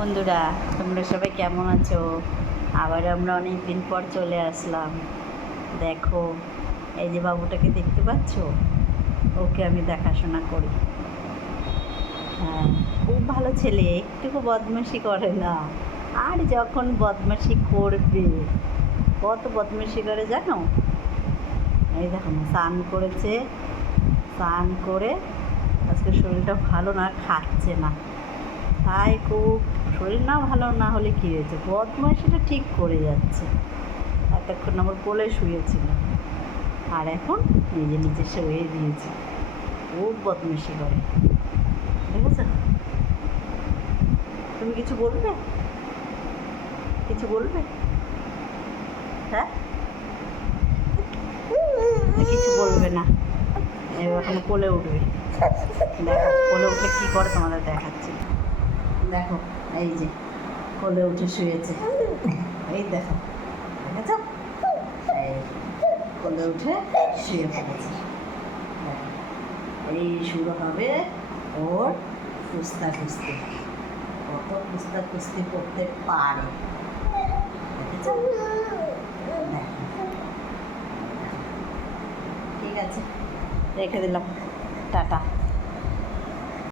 বন্ধুরা, তোমরা সবাই কেমন আছো? আবার আমরা অনেক দিন পর চলে আসলাম। দেখো, এই যে বাবুটাকে দেখতে পাচ্ছ? ওকে আমি দেখাশোনা করি। হ্যাঁ খুব ভালো ছেলে, একটুকু বদমাশি করে না। আর যখন বদমাশি করবে, কত বদমাশি করে জানো? এই দেখো স্নান করেছে। স্নান করে আজকে শরীরটা ভালো না খাচ্ছে না। তাই খুব শরীর না ভালো না হলে কী হয়েছে? বদমাইশিটা ঠিক করে যাচ্ছে। এতক্ষণ আমার কোলে শুয়েছিল। আর এখন নিজে নিজে শুয়ে দিয়েছে। খুব বদমাইশি করে। আছে তুমি কিছু বলবে? কিছু বলবে? হ্যাঁ? কিছু বলবে না। এবার কোলে উঠবে। দেখো, কোলে উঠলে কী করে তোমাদের দেখাচ্ছি। দেখো, এই যে, কোলে উঠে শুয়েছে। এই দেখো, দেখেছ? কোলে উঠে শুয়ে পড়েছে। এই শুরু হবে ওর কুস্তা কুস্তি কত কুস্তা কুস্তি করতে পারে। ঠিক আছে, রেখে দিলাম। টাটা।